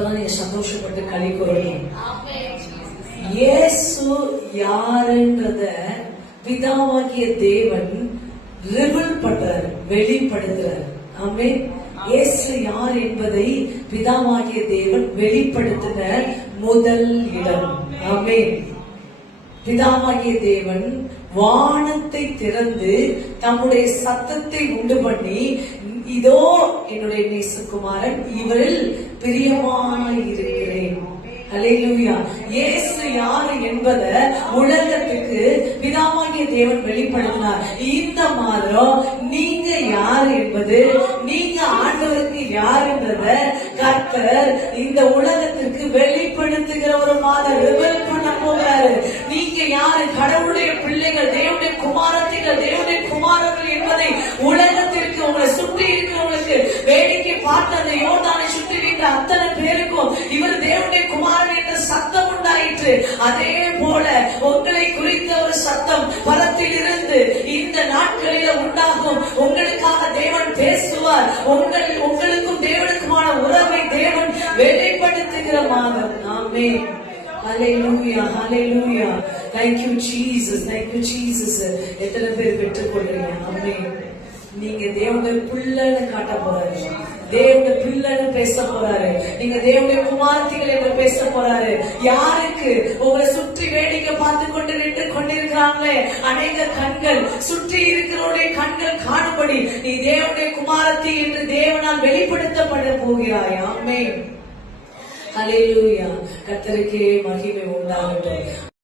இப்பதான் நீங்க சந்தோஷப்பட்டு களி கூறணும். இயேசு யாருன்றத பிதாவாகிய தேவன் ரிவீல் பண்றாரு, வெளிப்படுத்துறாரு. ஆமென். இயேசு யார் என்பதை பிதாவாகிய தேவன் வெளிப்படுத்தின முதல் இடம். ஆமென். பிதாவாகிய தேவன் வானத்தை திறந்து தம்முடைய சத்தத்தை உண்டு பண்ணி, இதோ என்னுடைய நேசகுமாரன், இவரில் பிரியமாய் இருக்கிறேன். அல்லேலூயா. இயேசு யாரு என்பதை உலகத்துக்கு பிதாவாகிய தேவன் வெளிப்படுத்தினார். இந்த மாதம் நீங்க யாரு என்பது, நீங்க ஆண்டவருக்கு யாருன்றத கர்த்தர் இந்த உலகத்திற்கு வெளிப்படுத்துகிற ஒரு மாதம் ரிவீல் பண்ண போகிறாரு. நீங்க யாரு? கடவுளுடைய பிள்ளைகள், தேவனுடைய குமாரத்திகள், தேவனுடைய குமாரர்கள் என்பதை உலகத்திற்கு, உங்களை சுற்றி இருக்கிறவங்களுக்கு, வேடிக்கை பார்த்து அந்த யோர்தானை சுற்றி இருக்கிற அத்தனை பேருக்கும் இவர் தேவனுடைய குமாரன் என்ற சத்தம் உண்டாயிற்று. அதே போல உங்களை குறித்த ஒரு சத்தம் பரத்தில் இருந்து இந்த நாட்களில உண்டாகும். உங்களுக்காக தேவன் பேசுவார். உங்களுக்கும் தேவனுக்குமான உறவை தேவன் வெளிப்படுத்துகிற மாதம். ஆமென். ஹல்லேலூயா, ஹல்லேலூயா. Thank you Jesus, thank you Jesus. எத்தனை பேர் பெற்றுக் கொள்றீங்க? ஆமென். நீங்க தேவனுடைய பிள்ளைன்னு காட்ட போறாரு, தேவனுடைய பிள்ளைன்னு பேச போறாரு, நீங்க தேவனுடைய குமாரத்திகள் என்று பேச போறாரு. யாருக்கு? உங்களை சுற்றி வேடிக்கை பார்த்து கொண்டு நின்று கொண்டிருக்கிறாங்களே அநேக கண்கள், சுற்றி இருக்கிறவருடைய கண்கள் காணும்படி நீ தேவனுடைய குமாரத்தி என்று தேவனால் வெளிப்படுத்தப்பட போகிறாய். ஆமென். ஹல்லேலூயா. கர்த்தருக்கே மகிமை உண்டாகட்டும்.